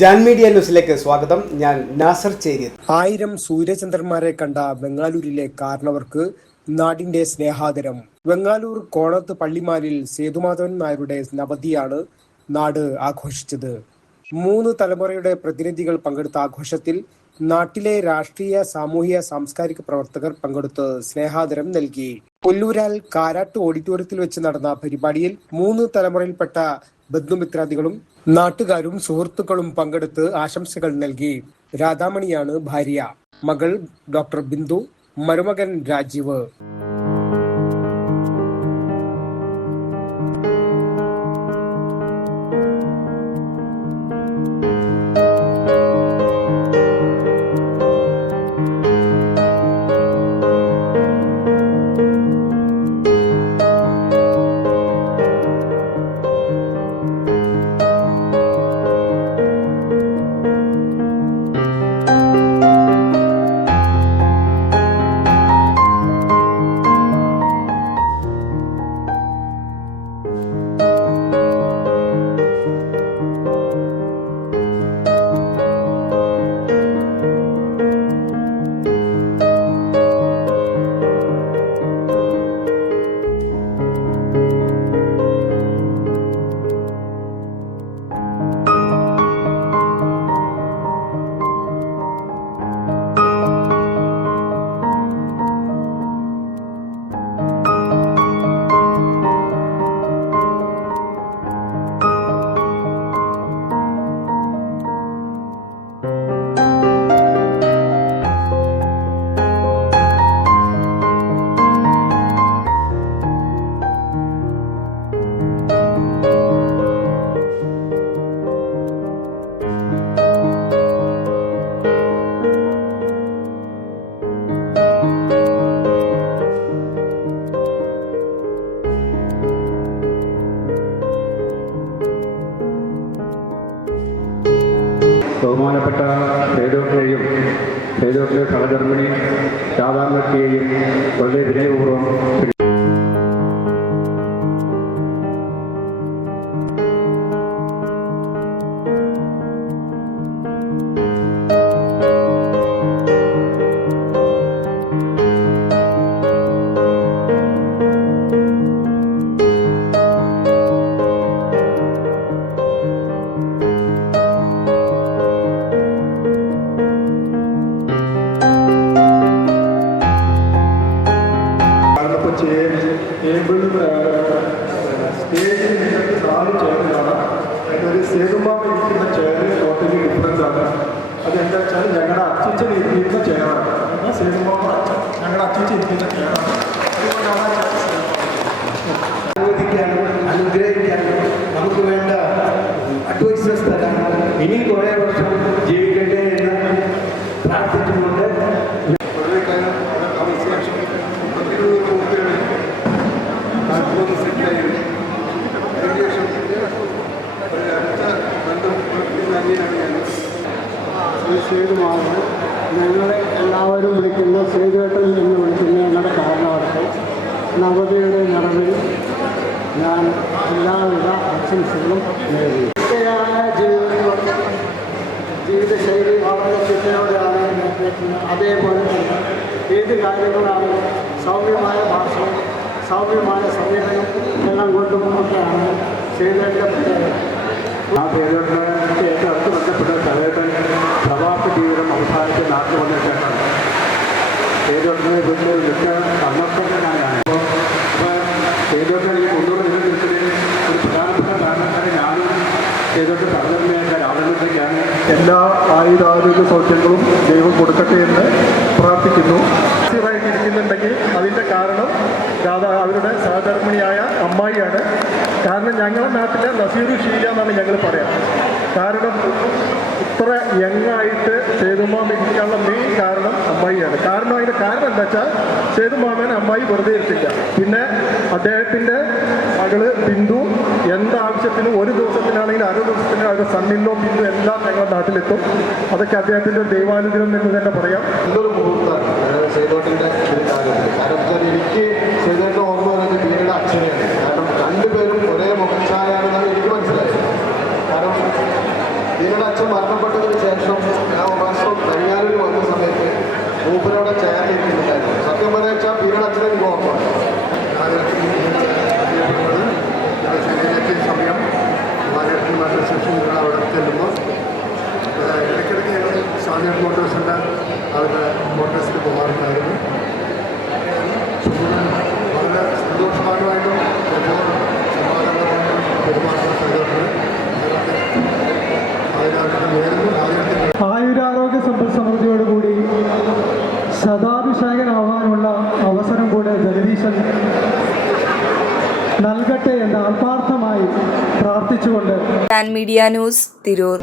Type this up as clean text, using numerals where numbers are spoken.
Jan media ന്യൂസിലേക്ക് സ്വാഗതം. ഞാൻ നാസർ ചേരി. 1000 സൂര്യചന്ദ്രന്മാരെ കണ്ട ബംഗളൂരിലെ കാരണവർക്ക് നാടിന്റെ സ്നേഹാദരം. ബംഗളൂർ കോണത്ത് പള്ളിമാലിൽ സേതുമാധവൻ നായരുടെ നവതിയാണ് നാട് ആഘോഷിച്ചത്. 3 തലമുറയുടെ പ്രതിനിധികൾ പങ്കെടുത്ത ആഘോഷത്തിൽ നാട്ടിലെ രാഷ്ട്രീയ, സാമൂഹിക, സാംസ്കാരിക പ്രവർത്തകർ പങ്കെടുത്ത് സ്നേഹാദരം നൽകി. കൊല്ലൂരാൽ കാരാട്ട് ഓഡിറ്റോറിയത്തിൽ വെച്ച് നടന്ന പരിപാടിയിൽ 3 തലമുറയിൽപ്പെട്ട ബന്ധുമിത്രാദികളും നാട്ടുകാരും സുഹൃത്തുക്കളും പങ്കെടുത്ത് ആശംസകൾ നൽകി. രാധാമണിയാണ് ഭാര്യ. മകൾ ഡോക്ടർ ബിന്ദു, മരുമകൻ രാജീവ്. ബഹുമാനപ്പെട്ട സേതുവിനെയും സേതുവിൻ്റെ സഹധർമ്മിണി രാധാമൂർത്തിയെയും വളരെ വിനയപൂർവ്വം സ്റ്റേജിൽ 4 ചെയറുകളാണ്. ഒരു സേതുമാമ ഇരിക്കുന്ന ചെയർ ടോട്ടലി ഡിഫറൻസ് ആണ്. അതെന്താ വെച്ചാൽ ഞങ്ങളുടെ അച്ഛൻ ഇരിക്കുന്ന ചെയറാണ്. സേതുമാമ ഞങ്ങളുടെ അച്ഛൻ ഇരിക്കുന്ന ചെയറാണ്. അനുവദിക്കാനും അനുഗ്രഹിക്കാനും നമുക്ക് വേണ്ട അഡ്വൈസസ് തരാനും ഇനി കുറേ വർഷം ജീവിക്കട്ടെ എന്ന് പ്രാർത്ഥിച്ചുകൊണ്ട് സേതുമാധവൻ, ഞങ്ങളെ എല്ലാവരും വിളിക്കുന്ന സേതുവേട്ടൻ എന്ന് വിളിക്കുന്ന ഞങ്ങളുടെ കാരണവർക്ക് നവതിയുടെ നിറവിൽ ഞാൻ എല്ലാവിധ ആശംസകളും നേടി. ജീവിതശൈലി വളരെ ചിട്ടയോടെയാണ് ഞാൻ. അതേപോലെ തന്നെ ഏത് കാര്യങ്ങളാണ് സൗമ്യമായ ഭാഷ, സൗമ്യമായ സമീപനം എല്ലാം കൊണ്ടുമൊക്കെയാണ് സേതുവേട്ടൻ്റെ പ്രത്യേകത. ആ സേതുവേട്ടന് ഏറ്റവും അടുത്ത് ബന്ധപ്പെട്ട സേതുവേട്ടൻ പ്രവാസ ജീവിതം അവസാനിച്ച് നാട്ടിൽ വന്ന ശേഷമാണ്. സേതുവേട്ടനെ വീട്ടിൽ വിട്ട് സന്ദർശകനായാണ്. അപ്പോൾ സേതുവേട്ടൻ ഈ 90 നിലനിൽക്കുന്നതിന് ഒരു പ്രധാനപ്പെട്ട കാരണക്കാരെ ഞാനും സേതുവേട്ടൻ സഹധർമ്മിയായ രാധാമൂർത്തിക്കാണ്. എല്ലാ ആയുരാരോഗ്യ സൗഖ്യങ്ങളും ദൈവം കൊടുക്കട്ടെ എന്ന് പ്രാർത്ഥിക്കുന്നു. ഇരിക്കുന്നുണ്ടെങ്കിൽ അതിൻ്റെ കാരണം അവരുടെ സഹധർമ്മിണിയായ അമ്മായിയാണ്. കാരണം ഞങ്ങളുടെ നാട്ടിലെ നസീറു ഷീല എന്നാണ് ഞങ്ങൾ പറയാം. കാരണം ഇത്ര യങ്ങായിട്ട് സേതുമാമ ഇരിക്കാനുള്ള മെയിൻ കാരണം അമ്മായിയാണ്. അതിൻ്റെ കാരണം എന്താ വെച്ചാൽ സേതുമാമൻ അമ്മായി വെറുതെ ഇരുത്തില്ല. പിന്നെ അദ്ദേഹത്തിൻ്റെ മകള് ബിന്ദു എന്താവശ്യത്തിനും ഒരു ദിവസത്തിനാണെങ്കിലും 6 ദിവസത്തിന് അവരുടെ സണ്ണിലോ ബിന്ദു എല്ലാം ഞങ്ങളുടെ നാട്ടിലെത്തും. അതൊക്കെ അദ്ദേഹത്തിൻ്റെ ദൈവാനുഗ്രഹം എന്ന് തന്നെ പറയാം. നല്ലൊരു മുഹൂർത്തമാണ് സേതുവേട്ടൻ്റെ കാര്യത്തിൽ. കാരണം എനിക്ക് സേതുവേട്ടൻ ഓർമ്മ വരുന്നത് ബീനയുടെ അച്ഛനെയാണ്. കാരണം 2 പേരും ഒരേ മുഖച്ഛായാണെന്നാണ് എനിക്ക് മനസ്സിലായത്. കാരണം ബീനയുടെ അച്ഛൻ മരണപ്പെട്ടതിന് ശേഷം ഞാൻ ഒരു പ്രാവശ്യം വെങ്ങാലൂർ വന്ന സമയത്ത് മൂപ്പരോടെ ചേർന്നിരിക്കുന്നുണ്ടായിരുന്നു. സത്യം പറയാ വെച്ചാൽ ബീനയുടെ അച്ഛനെ എനിക്ക് ഓർമ്മയാണ്. സമയം മാനേജ്മെൻറ്റ് സെക്ഷനുകൾ അവിടെ ചെല്ലുമ്പോൾ ഇടയ്ക്കിടയ്ക്ക് ഞങ്ങൾ സ്വാമിയാർ മോട്ടോഴ്സിൻ്റെ അവരുടെ മോട്ടോഴ്സിൽ പോകാറുണ്ടായിരുന്നു. വളരെ സന്തോഷമായിട്ടും സമാധാനമായിട്ടും പെരുമാറുന്ന സഹോദരങ്ങൾ ആയുരാരോഗ്യ സമ്പൽസമൃദ്ധിയോടുകൂടി ശതാഭിഷേകനാവാനുള്ള അവസരം കൂടെ ജഗദീശൻ നൽകട്ടെ എന്ന് ആത്മാർത്ഥമായി പ്രാർത്ഥിച്ചുകൊണ്ട് മീഡിയ ന്യൂസ് തിരൂർ.